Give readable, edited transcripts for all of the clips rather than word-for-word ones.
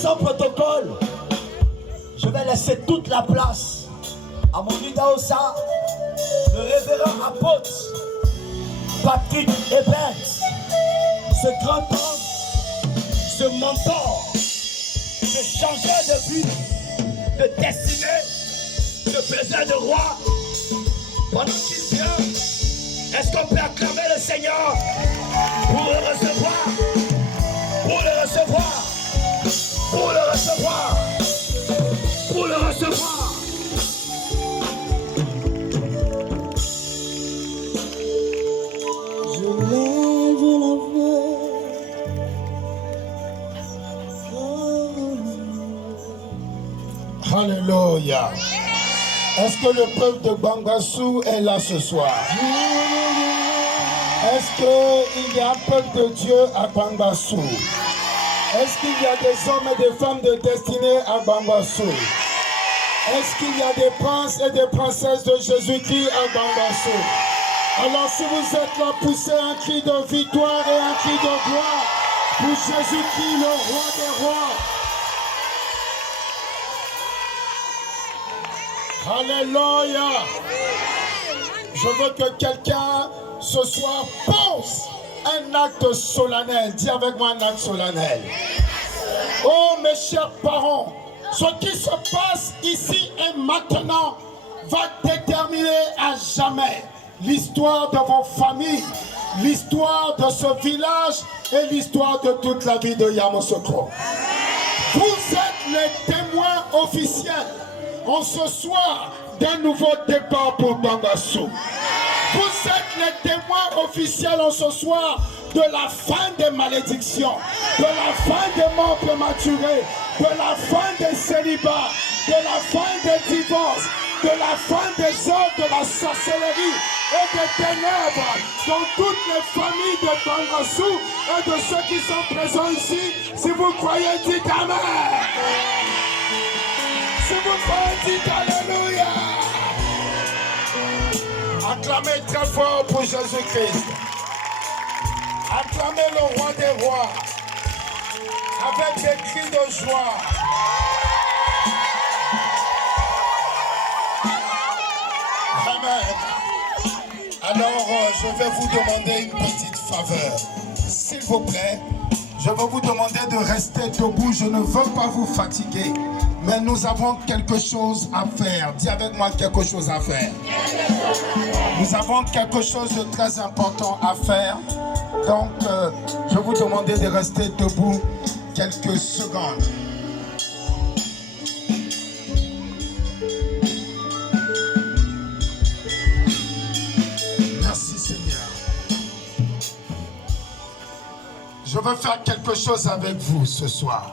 Sans protocole, je vais laisser toute la place à mon Idaosa, le révérend apôtre Patrick Ebens, ce grand homme, ce mentor, ce changeur de vie, de destinée, de besoin de roi. Pendant qu'il vient, est-ce qu'on peut acclamer le Seigneur pour le recevoir, pour le recevoir, pour le recevoir, pour le recevoir. Je lève la voix. Alléluia. Est-ce que le peuple de Gbangbassou est là ce soir? Est-ce qu'il y a un peuple de Dieu à Gbangbassou? Est-ce qu'il y a des hommes et des femmes de destinée à Gbangbassou? Est-ce qu'il y a des princes et des princesses de Jésus-Christ à Gbangbassou? Alors si vous êtes là, poussez un cri de victoire et un cri de gloire pour Jésus-Christ, le roi des rois. Alléluia. Je veux que quelqu'un ce soir pense un acte solennel. Dis avec moi un acte solennel. Oh mes chers parents, ce qui se passe ici et maintenant va déterminer à jamais l'histoire de vos familles, l'histoire de ce village et l'histoire de toute la vie de Yamoussoukro. Vous êtes les témoins officiels en ce soir d'un nouveau départ pour Gbangbassou. Vous êtes les témoins officiels en ce soir de la fin des malédictions, de la fin des morts prématurés, de la fin des célibats, de la fin des divorces, de la fin des œuvres de la sorcellerie et des ténèbres dans toutes les familles de Gbangbassou et de ceux qui sont présents ici. Si vous croyez, dites Amen. Si vous croyez, dites Alléluia. Acclamez très fort pour Jésus-Christ. Acclamez le roi des rois avec des cris de joie. Amen. Alors, je vais vous demander une petite faveur. S'il vous plaît, je vais vous demander de rester debout. Je ne veux pas vous fatiguer. Mais nous avons quelque chose à faire. Dis avec moi quelque chose à faire. Nous avons quelque chose de très important à faire. Donc, je vais vous demander de rester debout quelques secondes. Merci Seigneur. Je veux faire quelque chose avec vous ce soir.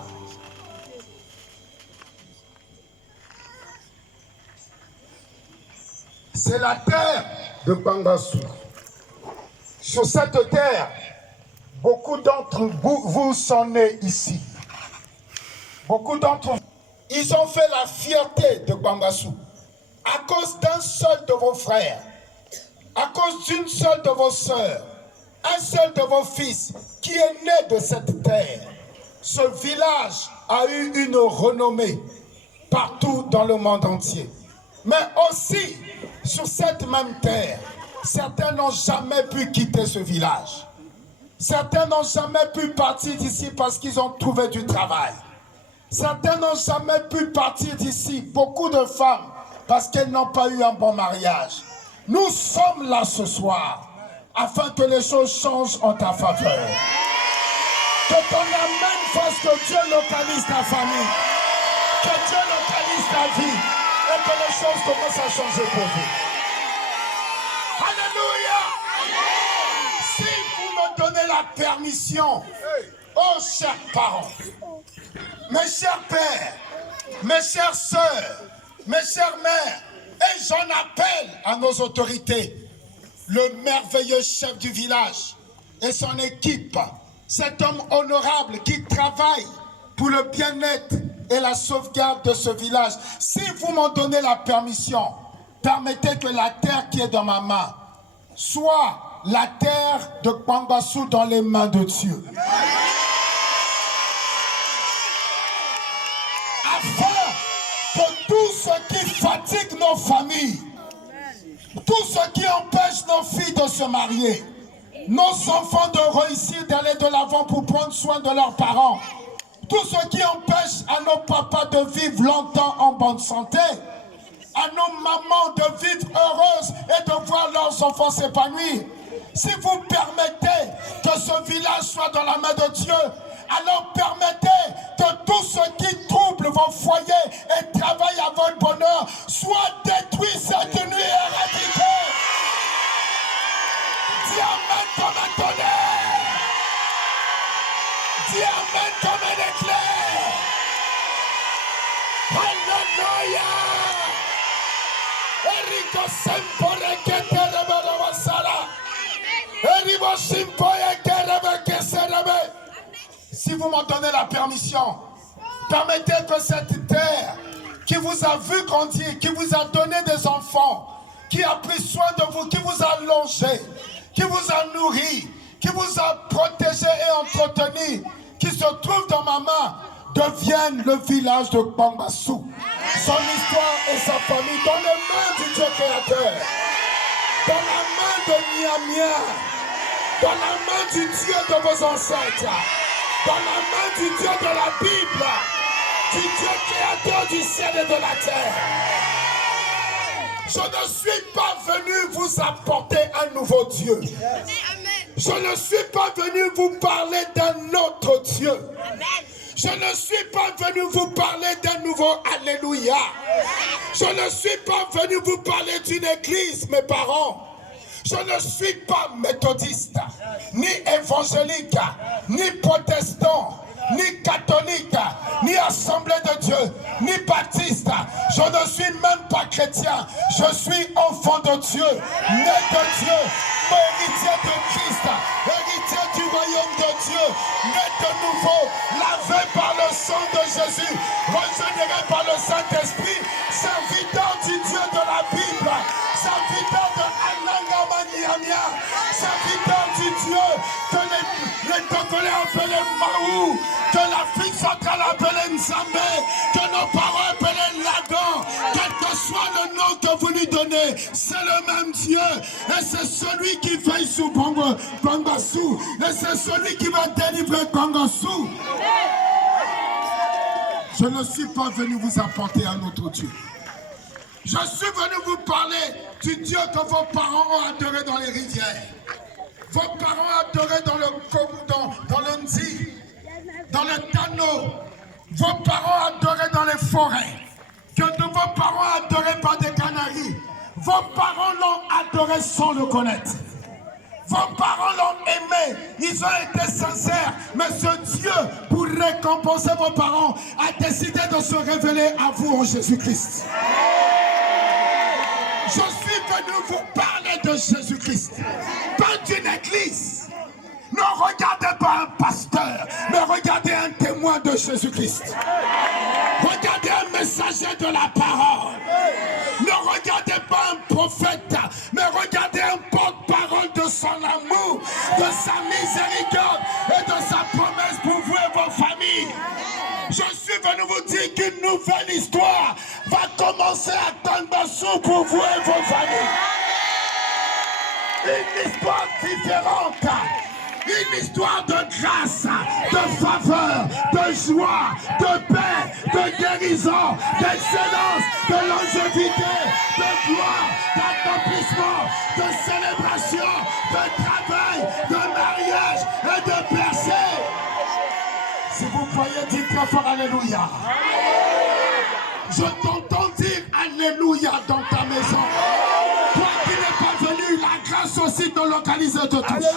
C'est la terre de Gbangbassou. Sur cette terre, beaucoup d'entre vous sont nés ici. Beaucoup d'entre vous, ils ont fait la fierté de Gbangbassou à cause d'un seul de vos frères, à cause d'une seule de vos sœurs, un seul de vos fils qui est né de cette terre. Ce village a eu une renommée partout dans le monde entier. Mais aussi, sur cette même terre, certains n'ont jamais pu quitter ce village. Certains n'ont jamais pu partir d'ici parce qu'ils ont trouvé du travail. Certains n'ont jamais pu partir d'ici, beaucoup de femmes, parce qu'elles n'ont pas eu un bon mariage. Nous sommes là ce soir, afin que les choses changent en ta faveur. Que ton amen fasse que Dieu localise ta famille, que Dieu localise ta vie, et que les choses commencent à changer pour vous. Alléluia! Si vous me donnez la permission, oh chers parents, mes chers pères, mes chères sœurs, mes chères mères, et j'en appelle à nos autorités, le merveilleux chef du village et son équipe, cet homme honorable qui travaille pour le bien-être et la sauvegarde de ce village. Si vous m'en donnez la permission, permettez que la terre qui est dans ma main soit la terre de Gbangbassou dans les mains de Dieu. Tout ce qui empêche nos filles de se marier, nos enfants de réussir, d'aller de l'avant pour prendre soin de leurs parents, tout ce qui empêche à nos papas de vivre longtemps en bonne santé, à nos mamans de vivre heureuses et de voir leurs enfants s'épanouir. Si vous permettez que ce village soit dans la main de Dieu, alors permettez que tout ce qui trouble vos foyers et travaille à votre bonheur soit détruit cette nuit et éradiqué. Dis Amen comme un tonnerre. Dis Amen comme un éclair. Alléluia. Eriko Sempore Keterebe Sala. Eribo Simpoye Kerebe Keserebe. Si vous m'en donnez la permission, permettez que cette terre qui vous a vu grandir, qui vous a donné des enfants, qui a pris soin de vous, qui vous a longé, qui vous a nourri, qui vous a protégé et entretenu, qui se trouve dans ma main, devienne le village de Bambassou. Son histoire et sa famille dans les mains du Dieu créateur, dans la main de Niamia, dans la main du Dieu de vos ancêtres, dans la main du Dieu de la Bible, du Dieu créateur du ciel et de la terre. Je ne suis pas venu vous apporter un nouveau Dieu. Je ne suis pas venu vous parler d'un autre Dieu. Je ne suis pas venu vous parler d'un nouveau Alléluia. Je ne suis pas venu vous parler d'une église, mes parents. Je ne suis pas méthodiste, ni évangélique, ni protestant, ni catholique, ni assemblée de Dieu, ni baptiste. Je ne suis même pas chrétien. Je suis enfant de Dieu, né de Dieu, héritier de Christ, héritier du royaume de Dieu, né de nouveau, lavé par le sang de Jésus, régénéré par le Saint-Esprit, serviteur du Dieu de la Bible, serviteur de Ananga Maniamia, serviteur du Dieu que les Togolais appelaient Maou, que l'Afrique centrale appelait Nzambé, que nos parents appelaient Lagan, quel que soit le nom que vous lui donnez, c'est le même Dieu, et c'est celui qui veille sur Bambassou, et c'est celui qui va délivrer Bambassou. Je ne suis pas venu vous apporter un autre Dieu. Je suis venu vous parler du Dieu que vos parents ont adoré dans les rivières. Vos parents ont adoré dans le Nzi, dans le Tano. Vos parents ont adoré dans les forêts. Que de vos parents ont adoré par des canaries. Vos parents l'ont adoré sans le connaître. Vos parents l'ont aimé, ils ont été sincères, mais ce Dieu, pour récompenser vos parents, a décidé de se révéler à vous en Jésus-Christ. Je suis venu vous parler de Jésus-Christ, pas d'une église. Ne regardez pas un pasteur, mais regardez un témoin de Jésus-Christ. Regardez un messager de la parole. Ne regardez pas un prophète, mais regardez un porte-parole de son amour, de sa miséricorde et de sa promesse pour vous et vos familles. Je suis venu vous dire qu'une nouvelle histoire va commencer à Bambassou pour vous et vos familles. Une histoire différente. Une histoire de grâce, de faveur, de joie, de paix, de guérison, d'excellence, de longévité, de gloire, d'accomplissement, de célébration, de travail, de mariage et de percée. Si vous croyez, dites très fort Alléluia. Je t'entends dire Alléluia dans ta maison. Toi qui n'es pas venu, la grâce aussi te localise et te touche.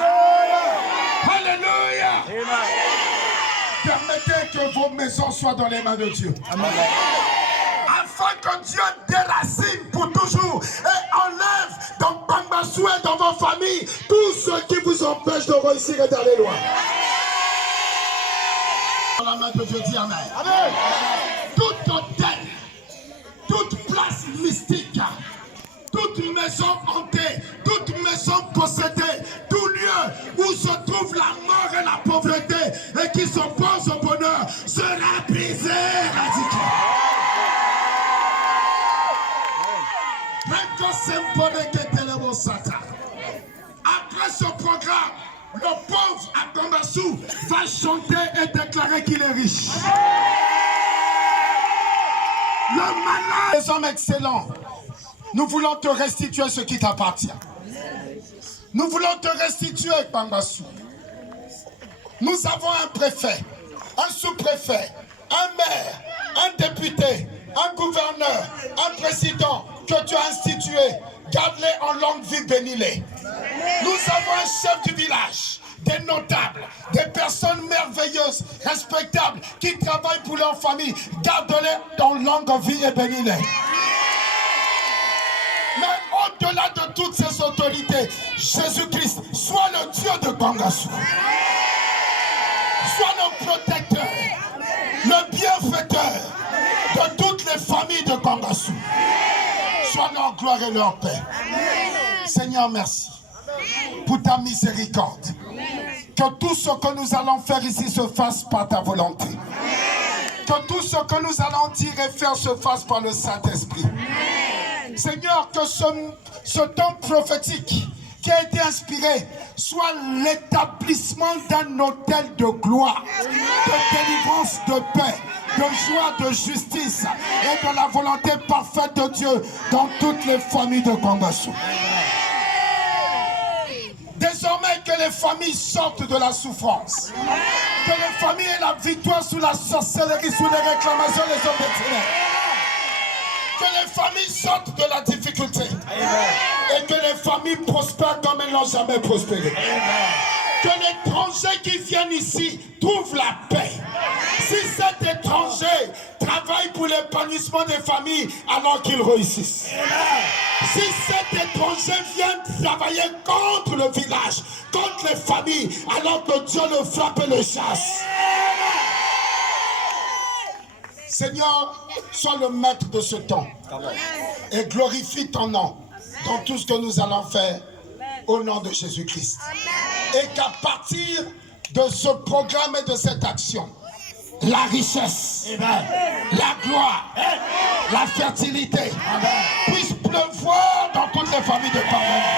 Alléluia. Amen. Permettez que vos maisons soient dans les mains de Dieu. Amen. Afin que Dieu déracine pour toujours et enlève dans Bambassou et dans vos familles tout ce qui vous empêche de réussir et d'aller loin. Dans la main de Dieu, dis Amen. Amen. Toute hôtel, toute place mystique, toute maison hantée, toute maison possédée, tout lieu où se trouve la mort et la pauvreté et qui s'oppose au bonheur sera brisé, éradiqué. Même quand c'est un bonheur qui est Le pauvre à Bambassou va chanter et déclarer qu'il est riche. Le malade, les hommes excellents, nous voulons te restituer ce qui t'appartient. Nous voulons te restituer, Bambassou. Nous avons un préfet, un sous-préfet, un maire, un député, un gouverneur, un président que tu as institué. Garde-les en longue vie, bénis-les. Nous avons un chef du village, des notables, des personnes merveilleuses, respectables, qui travaillent pour leur famille. Garde-les en longue vie et bénis-les. Mais au-delà de toutes ces autorités, Jésus-Christ, soit le Dieu de Bambassou. Sois le protecteur, le bienfaiteur de toutes les familles de Bambassou. Sois leur gloire et leur paix. Seigneur, merci pour ta miséricorde. Que tout ce que nous allons faire ici se fasse par ta volonté. Que tout ce que nous allons dire et faire se fasse par le Saint-Esprit. Seigneur, que ce temps prophétique qui a été inspiré soit l'établissement d'un hôtel de gloire, de délivrance, de paix, de joie, de justice et de la volonté parfaite de Dieu dans toutes les familles de Bambassou. Désormais que les familles sortent de la souffrance, que les familles aient la victoire sous la sorcellerie, sous les réclamations des hommes de ténèbres. Que les familles sortent de la difficulté. Amen. Et que les familles prospèrent comme elles n'ont jamais prospéré. Amen. Que l'étranger qui vient ici trouve la paix. Si cet étranger travaille pour l'épanouissement des familles, alors qu'il réussisse. Amen. Si cet étranger vient travailler contre le village, contre les familles, alors que Dieu le frappe et le chasse. Seigneur, sois le maître de ce temps et glorifie ton nom dans tout ce que nous allons faire au nom de Jésus-Christ. Et qu'à partir de ce programme et de cette action, la richesse, la gloire, la fertilité puisse pleuvoir dans toutes les familles de Bambassou.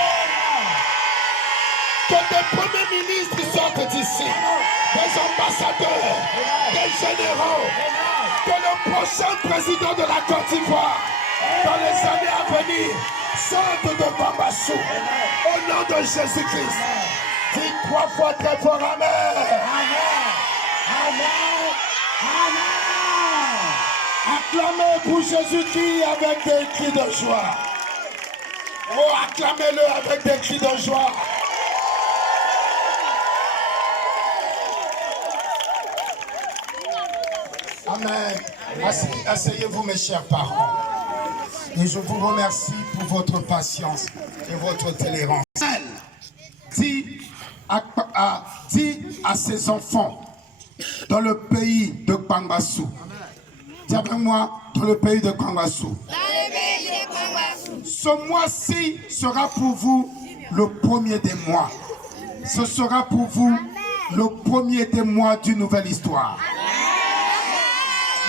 Que des premiers ministres sortent d'ici, des ambassadeurs, des généraux. Que le prochain président de la Côte d'Ivoire, dans les années à venir, sorte de Bambassou. Au nom de Jésus-Christ. Dis 3 fois très fort Amen. Amen. Amen. Amen. Acclamez pour Jésus-Christ avec des cris de joie. Oh, acclamez-le avec des cris de joie. Amen. Asseyez-vous, mes chers parents. Et je vous remercie pour votre patience et votre tolérance. Dit à ses enfants dans le pays de Bambassou. Dis avec moi, dans le pays de Bambassou. Ce mois-ci sera pour vous le premier des mois. Ce sera pour vous le premier des mois d'une nouvelle histoire.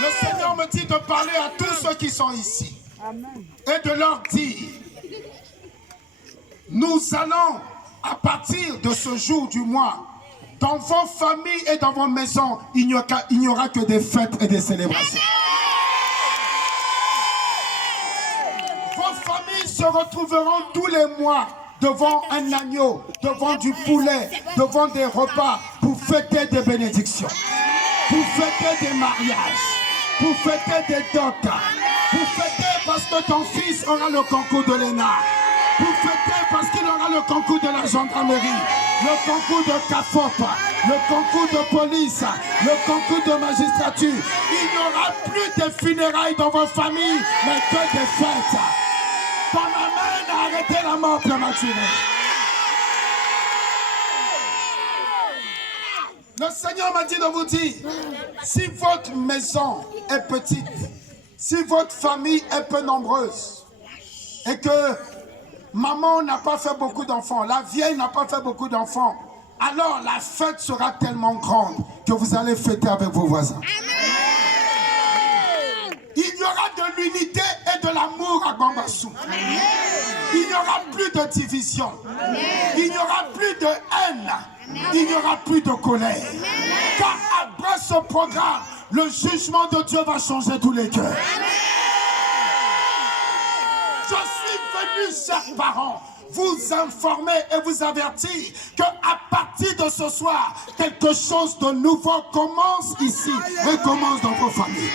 Le Seigneur me dit de parler à tous ceux qui sont ici et de leur dire, nous allons, à partir de ce jour du mois, dans vos familles et dans vos maisons, il n'y aura que des fêtes et des célébrations. Vos familles se retrouveront tous les mois devant un agneau, devant du poulet, devant des repas, pour fêter des bénédictions, pour fêter des mariages, pour fêter des dots, pour fêter parce que ton fils aura le concours de l'ENA, pour fêter parce qu'il aura le concours de la gendarmerie, le concours de CAFOP, le concours de police, le concours de magistrature. Il n'y aura plus de funérailles dans vos familles, mais que des fêtes. Ton amen a arrêté la mort prématurée. Le Seigneur m'a dit de vous dire, si votre maison est petite, si votre famille est peu nombreuse, et que maman n'a pas fait beaucoup d'enfants, la vieille n'a pas fait beaucoup d'enfants, alors la fête sera tellement grande que vous allez fêter avec vos voisins. Amen. Il y aura de l'unité et de l'amour à Bambassou. Il n'y aura plus de division. Il n'y aura plus de haine. Il n'y aura plus de colère. Car après ce programme, le jugement de Dieu va changer tous les cœurs. Je suis venu, chers parents, vous informer et vous avertir qu'à partir de ce soir, quelque chose de nouveau commence ici et commence dans vos familles.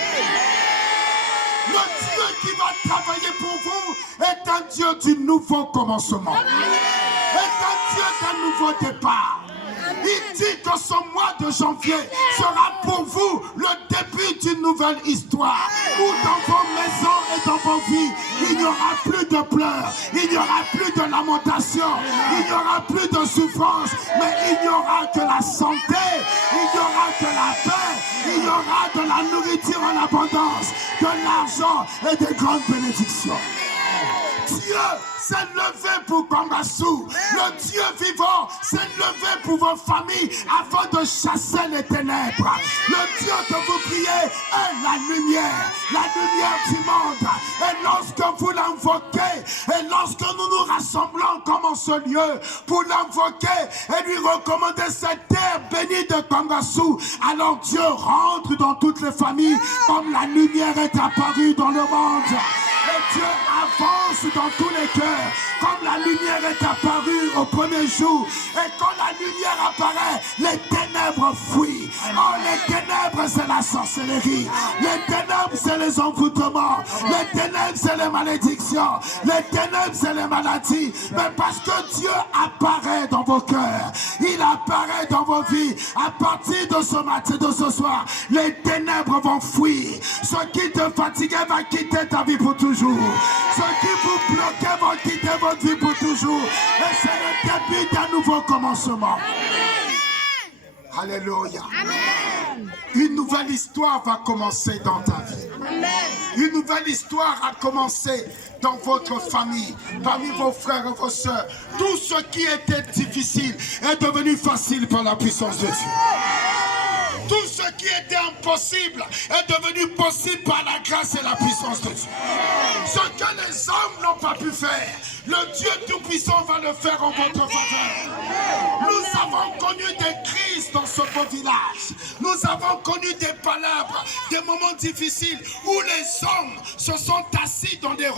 Le Dieu qui va travailler pour vous est un Dieu du nouveau commencement, est un Dieu d'un nouveau départ. Il dit que ce mois de janvier sera pour vous le début d'une nouvelle histoire où dans vos maisons et dans vos vies, il n'y aura plus de pleurs, il n'y aura plus de lamentation, il n'y aura plus de souffrance, mais il n'y aura que la santé, il n'y aura que la paix, il y aura de la nourriture en abondance, de l'argent et de grandes bénédictions. Dieu s'est levé pour Bambassou. Le Dieu vivant s'est levé pour vos familles afin de chasser les ténèbres. Le Dieu que vous priez est la lumière du monde. Et lorsque vous l'invoquez, et lorsque nous nous rassemblons comme en ce lieu pour l'invoquer et lui recommander cette terre bénie de Bambassou, alors Dieu rentre dans toutes les familles comme la lumière est apparue dans le monde. Et Dieu avance dans tous les cœurs, comme la lumière est apparue au premier jour. Et quand la lumière apparaît, les ténèbres fuient. Oh, les ténèbres, c'est la sorcellerie. Les ténèbres, c'est les envoûtements. Les ténèbres, c'est les malédictions. Les ténèbres, c'est les maladies. Mais parce que Dieu apparaît dans vos cœurs, il apparaît dans vos vies. À partir de ce matin, de ce soir, les ténèbres vont fuir. Ce qui te fatiguait va quitter ta vie pour toujours. Ce qui vous bloquait va quitter votre vie pour toujours. Et c'est le début d'un nouveau commencement. Alléluia. Une nouvelle histoire va commencer dans ta vie. Une nouvelle histoire a commencé dans votre famille, parmi vos frères et vos sœurs. Tout ce qui était difficile est devenu facile par la puissance de Dieu. Tout ce qui était impossible est devenu possible par la grâce et la puissance de Dieu. Ce que les hommes n'ont pas pu faire, le Dieu Tout-Puissant va le faire en votre faveur. Nous avons connu des crises dans ce beau village. Nous avons connu des palabres, des moments difficiles où les hommes se sont assis dans des